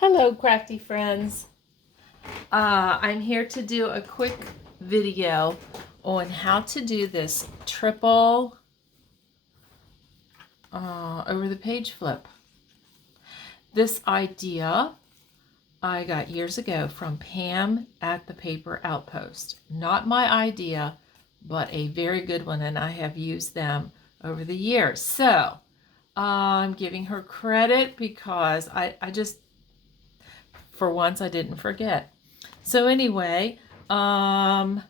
Hello, crafty friends. I'm here to do a quick video on how to do this triple over the page flip. This idea I got years ago from Pam at the Paper Outpost. Not my idea, but a very good one, and I have used them over the years. So I'm giving her credit because I just, for once, I didn't forget. So anyway, so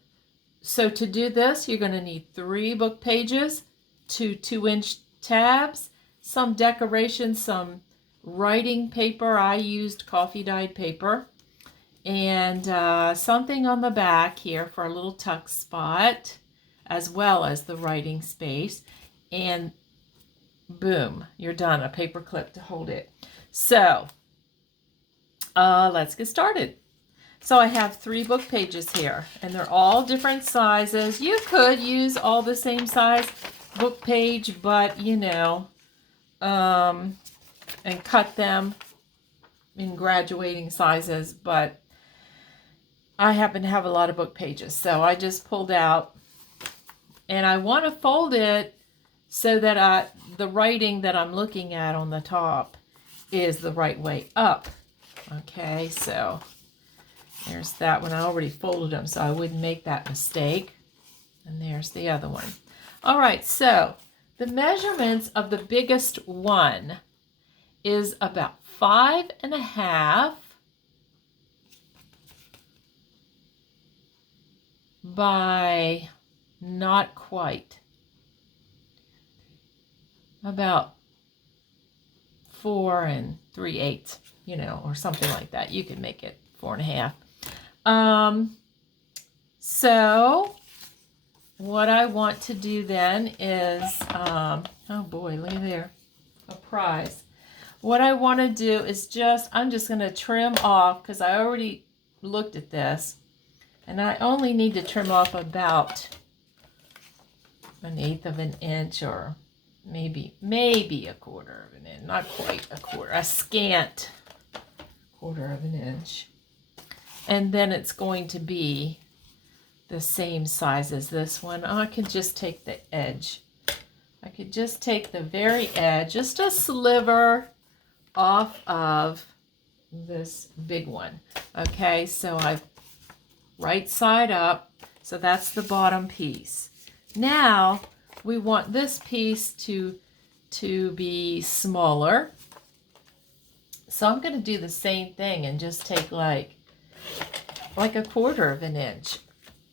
to do this, you're going to need 3 book pages, 2 2-inch tabs, some decorations, some writing paper. I used coffee dyed paper, and something on the back here for a little tuck spot, as well as the writing space. And boom, you're done. A paper clip to hold it. So let's get started. So I have 3 book pages here, and they're all different sizes. You could use all the same size book page, but you know, and cut them in graduating sizes, but I happen to have a lot of book pages, so I just pulled out, and I want to fold it so that the writing that I'm looking at on the top is the right way up. Okay, so there's that one. I already folded them, so I wouldn't make that mistake. And there's the other one. All right, so the measurements of the biggest one is about 5.5 by not quite, about 4 3/8, you know, or something like that. You can make it 4.5. So what I want to do then is, oh boy, look at there, a prize. What I want to do is I'm just going to trim off, because I already looked at this, and I only need to trim off about 1/8 of an inch, or maybe 1/4 of an inch, not quite a quarter, a scant 1/4 of an inch. And then it's going to be the same size as this one. I could just take the edge. I could just take the very edge, just a sliver off of this big one. Okay, so I've right side up, so that's the bottom piece. Now we want this piece to be smaller. So I'm going to do the same thing and just take like 1/4 of an inch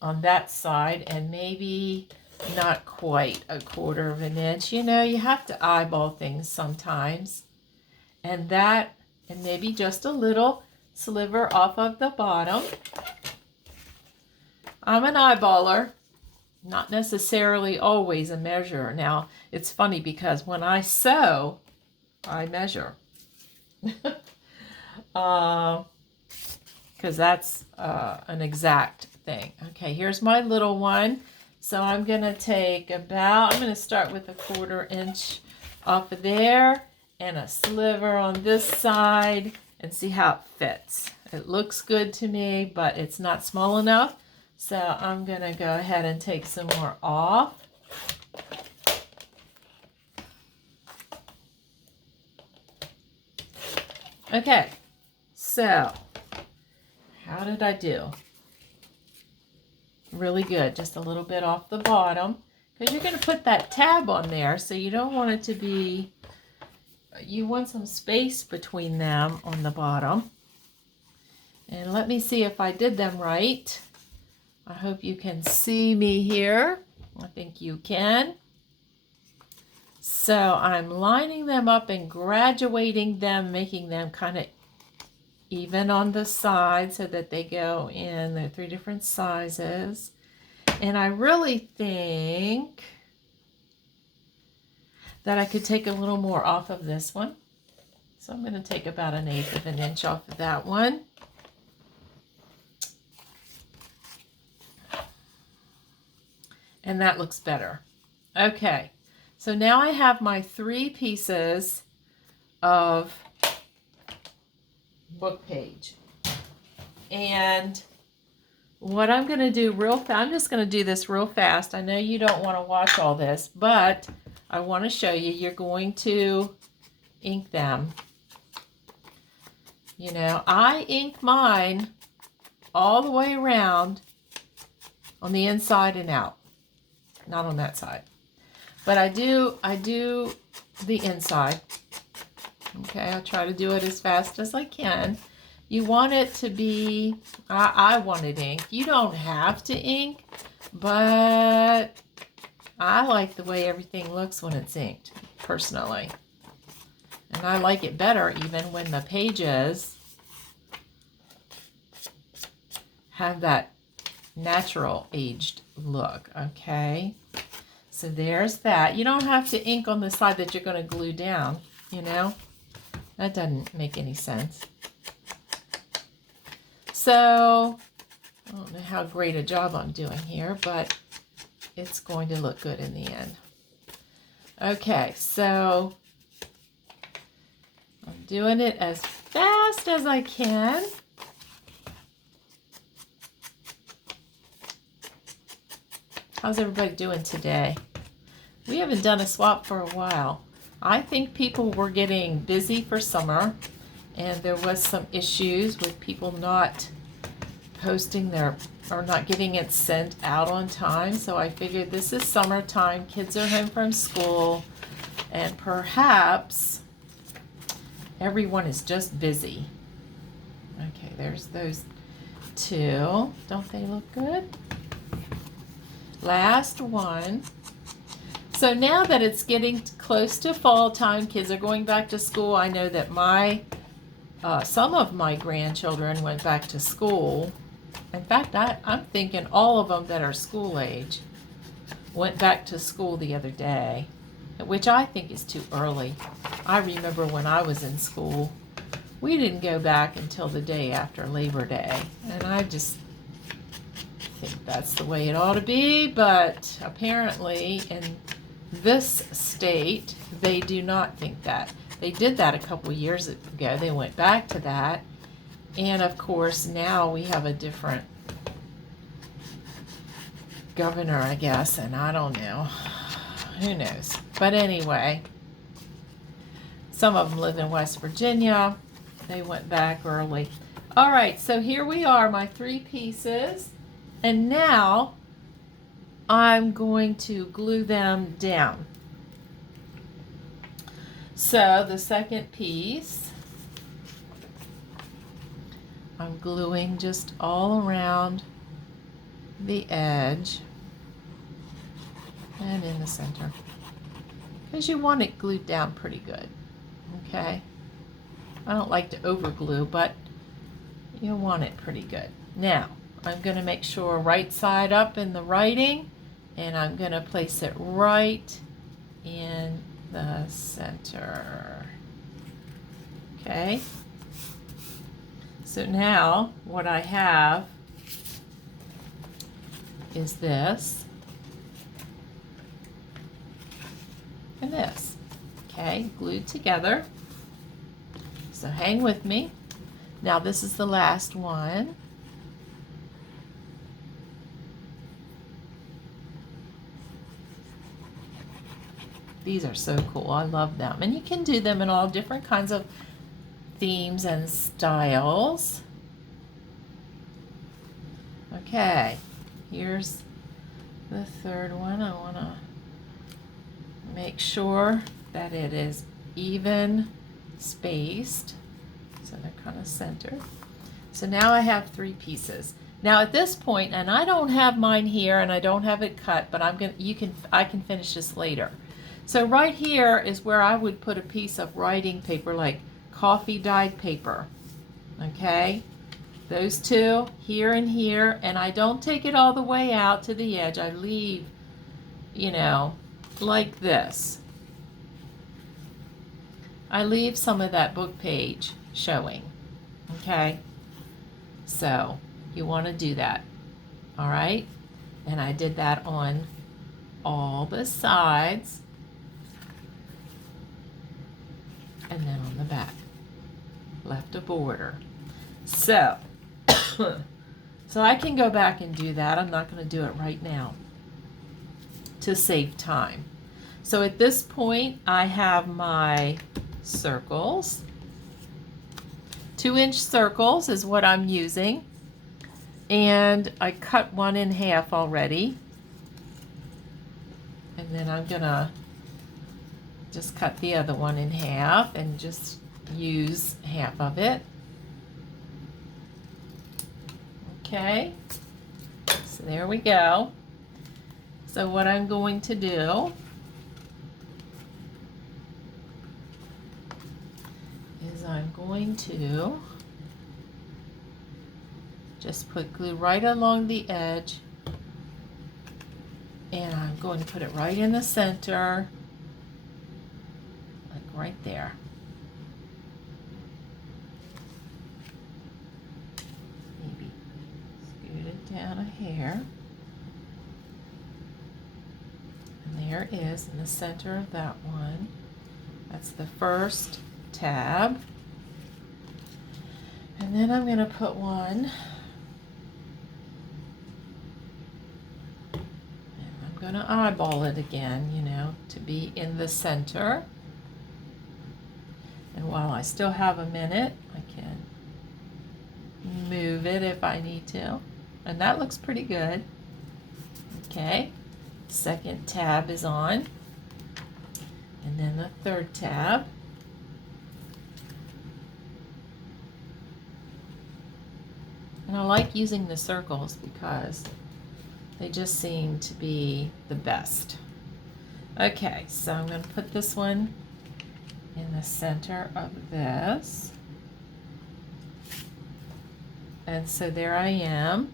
on that side, and maybe not quite 1/4 of an inch. You know, you have to eyeball things sometimes. And that, and maybe just a little sliver off of the bottom. I'm an eyeballer, not necessarily always a measurer. Now, it's funny because when I sew, I measure. Because that's an exact thing. Okay, here's my little one. So I'm going to take I'm going to start with 1/4 inch off of there, and a sliver on this side, and see how it fits. It looks good to me, but it's not small enough. So I'm going to go ahead and take some more off. Okay, so how did I do? Really good. Just a little bit off the bottom, because you're going to put that tab on there, so you don't want it to be, you want some space between them on the bottom. And let me see if I did them right. I hope you can see me here. I think you can. So I'm lining them up and graduating them, making them kind of even on the side so that they go in. They're 3 different sizes. And I really think that I could take a little more off of this one. So I'm going to take about 1/8 of an inch off of that one. And that looks better. Okay, so now I have my 3 pieces of book page. And what I'm going to do real fast, I'm just going to do this real fast. I know you don't want to watch all this, but I want to show you. You're going to ink them. You know, I ink mine all the way around on the inside and out. Not on that side. But I do the inside. Okay, I'll try to do it as fast as I can. You want it to be, I want it inked. You don't have to ink, but I like the way everything looks when it's inked, personally. And I like it better even when the pages have that natural aged look, okay? So there's that. You don't have to ink on the side that you're going to glue down, you know? That doesn't make any sense. So, I don't know how great a job I'm doing here, but it's going to look good in the end. Okay, so I'm doing it as fast as I can. How's everybody doing today? We haven't done a swap for a while. I think people were getting busy for summer, and there was some issues with people not posting their, or not getting it sent out on time. So I figured this is summertime, kids are home from school, and perhaps everyone is just busy. Okay, there's those two. Don't they look good? Last one. So now that it's getting close to fall time, kids are going back to school. I know that some of my grandchildren went back to school. In fact, I'm thinking all of them that are school age went back to school the other day, which I think is too early. I remember when I was in school, we didn't go back until the day after Labor Day, and I just think that's the way it ought to be, but apparently in this state, they do not think that. They did that a couple years ago. They went back to that. And of course, now we have a different governor, I guess, and I don't know. Who knows? But anyway, some of them live in West Virginia. They went back early. All right, so here we are, my 3 pieces. And now I'm going to glue them down. So the second piece, I'm gluing just all around the edge and in the center, because you want it glued down pretty good, okay? I don't like to over glue, but you want it pretty good. Now, I'm going to make sure right side up in the writing, and I'm going to place it right in the center, okay? So now what I have is this and this, okay, glued together. So hang with me. Now this is the last one. These are so cool. I love them. And you can do them in all different kinds of themes and styles. Okay, here's the third one. I want to make sure that it is even spaced, so they're kind of centered. So now I have 3 pieces. Now at this point, and I don't have mine here and I don't have it cut, but I can finish this later. So right here is where I would put a piece of writing paper, like coffee dyed paper, okay? Those 2 here and here, and I don't take it all the way out to the edge. I leave, you know, like this. I leave some of that book page showing, okay? So you want to do that, all right? And I did that on all the sides and then on the back. left a border. So, so I can go back and do that. I'm not going to do it right now to save time. So at this point, I have my circles. 2-inch circles is what I'm using. And I cut one in half already. And then I'm gonna just cut the other one in half and just use half of it. Okay, so there we go. So what I'm going to do is I'm going to just put glue right along the edge, and I'm going to put it right in the center, like right there. Maybe scoot it down a hair. And there it is in the center of that one. That's the first tab. And then I'm going to put one, and I'm going to eyeball it again, you know, to be in the center. And while I still have a minute, I can move it if I need to. And that looks pretty good. Okay, second tab is on. And then the third tab. And I like using the circles because they just seem to be the best. Okay, so I'm going to put this one in the center of this. And so there I am.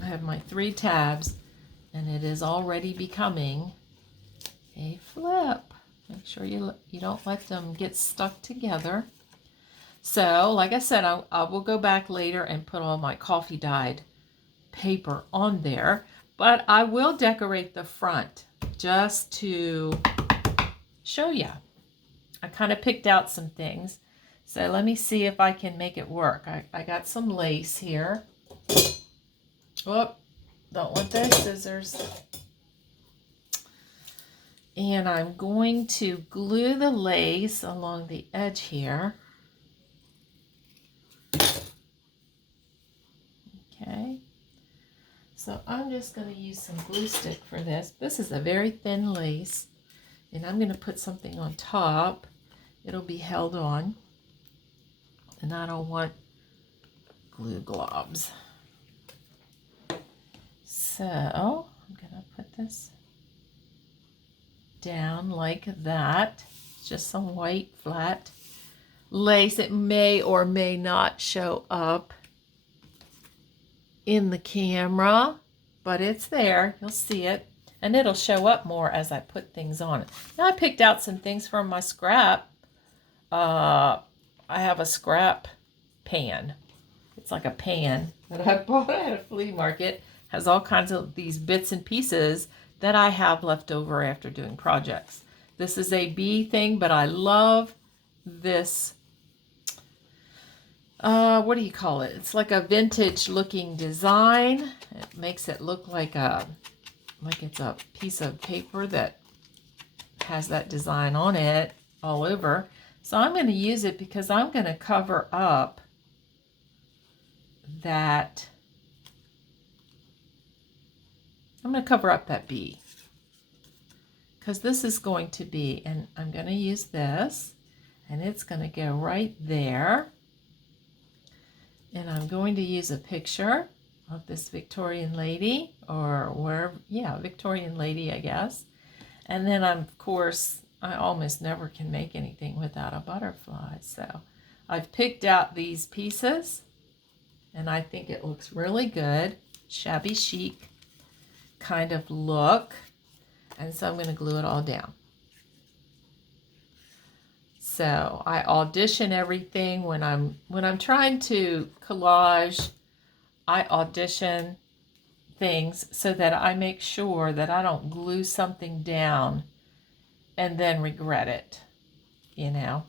I have my 3 tabs, and it is already becoming a flip. Make sure you don't let them get stuck together. So, like I said, I will go back later and put all my coffee dyed paper on there, but I will decorate the front just to show you. I kind of picked out some things. So let me see if I can make it work. I got some lace here. Whoop, don't want those scissors. And I'm going to glue the lace along the edge here. Okay, so I'm just going to use some glue stick for this. This is a very thin lace, and I'm going to put something on top. It'll be held on, and I don't want glue globs. So I'm going to put this down like that. It's just some white flat lace. It may or may not show up in the camera, but it's there. You'll see it, and it'll show up more as I put things on it. Now I picked out some things from my scrap. I have a scrap pan. It's like a pan that I bought at a flea market. Has all kinds of these bits and pieces that I have left over after doing projects. This is a bee thing, but I love this. What do you call it? It's like a vintage looking design. It makes it look like it's a piece of paper that has that design on it all over. So I'm going to use it because I'm going to cover up that. I'm going to cover up that bee because this is going to be, and I'm going to use this, and it's going to go right there. And I'm going to use a picture of this Victorian lady, or where, yeah, Victorian lady, I guess. And then of course, I almost never can make anything without a butterfly. So I've picked out these pieces, and I think it looks really good. Shabby chic kind of look. And so I'm going to glue it all down. So I audition everything when I'm trying to collage. I audition things so that I make sure that I don't glue something down and then regret it, you know.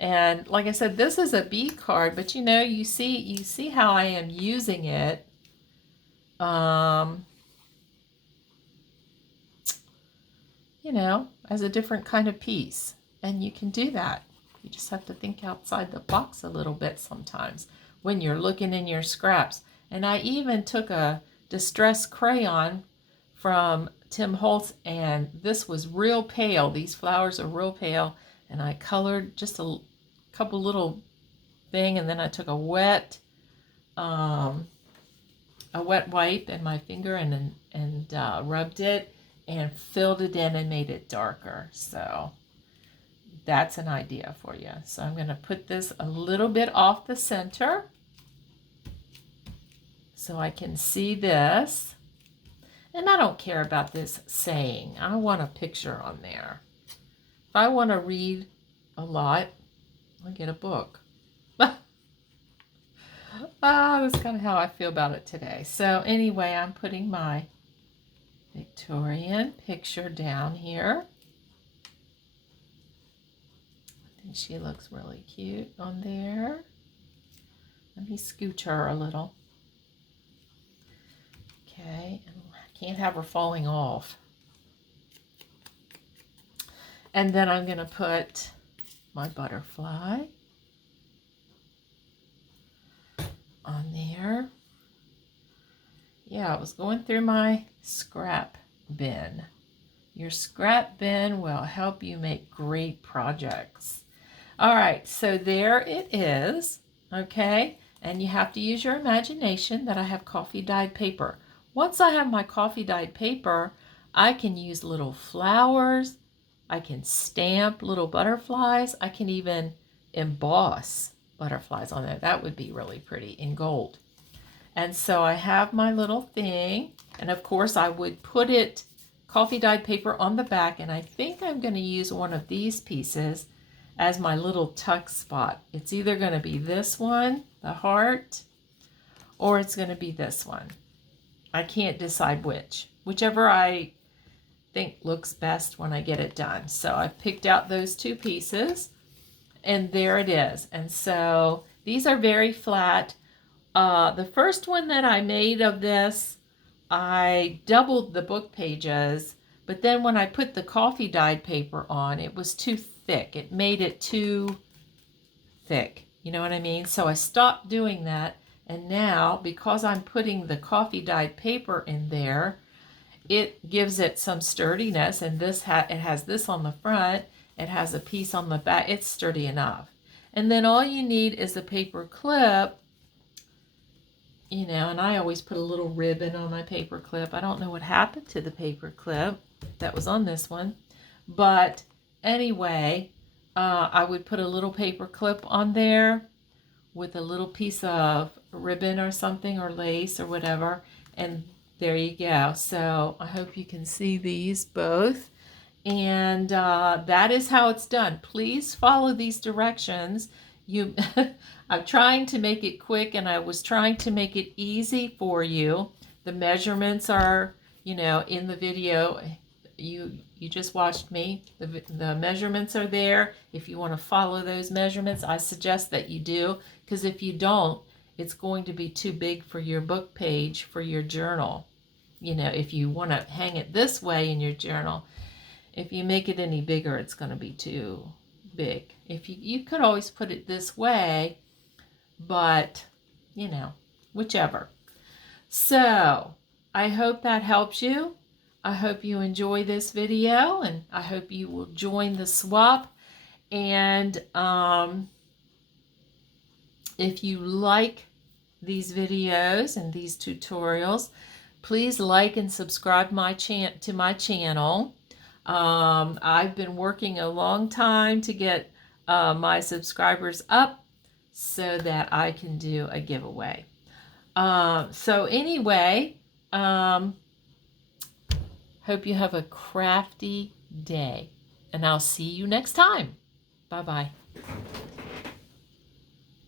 And like I said, this is a bead card, but you know, you see how I am using it. You know, as a different kind of piece. And you can do that. You just have to think outside the box a little bit sometimes when you're looking in your scraps. And I even took a distress crayon from Tim Holtz, and this was real pale. These flowers are real pale, and I colored just a couple little thing, and then I took a wet wipe in my finger and rubbed it and filled it in and made it darker. So that's an idea for you. So I'm going to put this a little bit off the center so I can see this. And I don't care about this saying. I want a picture on there. If I want to read a lot, I'll get a book. That's kind of how I feel about it today. So anyway, I'm putting my Victorian picture down here. I think she looks really cute on there. Let me scooch her a little. Okay, and I can't have her falling off. And then I'm going to put my butterfly on there. Yeah, I was going through my scrap bin. Your scrap bin will help you make great projects. All right, so there it is, okay? And you have to use your imagination that I have coffee dyed paper. Once I have my coffee dyed paper, I can use little flowers, I can stamp little butterflies, I can even emboss butterflies on there. That would be really pretty in gold. And so I have my little thing, and of course I would put it coffee dyed paper on the back, and I think I'm going to use one of these pieces as my little tuck spot. It's either going to be this one, the heart, or it's going to be this one. I can't decide whichever I think looks best when I get it done. So I picked out those two pieces, and there it is. And so these are very flat. The first one that I made of this, I doubled the book pages, but then when I put the coffee dyed paper on, it was too thick. It made it too thick. You know what I mean? So I stopped doing that. And now, because I'm putting the coffee dyed paper in there, it gives it some sturdiness. And this it has this on the front. It has a piece on the back. It's sturdy enough. And then all you need is a paper clip. You know, and I always put a little ribbon on my paper clip. I don't know what happened to the paper clip that was on this one. But anyway, I would put a little paper clip on there with a little piece of ribbon or something, or lace or whatever. And there you go. So I hope you can see these both. And that is how it's done. Please follow these directions. I'm trying to make it quick, and I was trying to make it easy for you. The measurements are, you know, in the video. You just watched me. The measurements are there. If you want to follow those measurements, I suggest that you do, because if you don't, it's going to be too big for your book page for your journal. You know, if you want to hang it this way in your journal, if you make it any bigger, it's going to be too big. If you could always put it this way, but you know, whichever. So I hope that helps you. I hope you enjoy this video, and I hope you will join the swap. And if you like these videos and these tutorials, please like and subscribe to my channel. I've been working a long time to get my subscribers up so that I can do a giveaway. So anyway, hope you have a crafty day, and I'll see you next time. Bye-bye.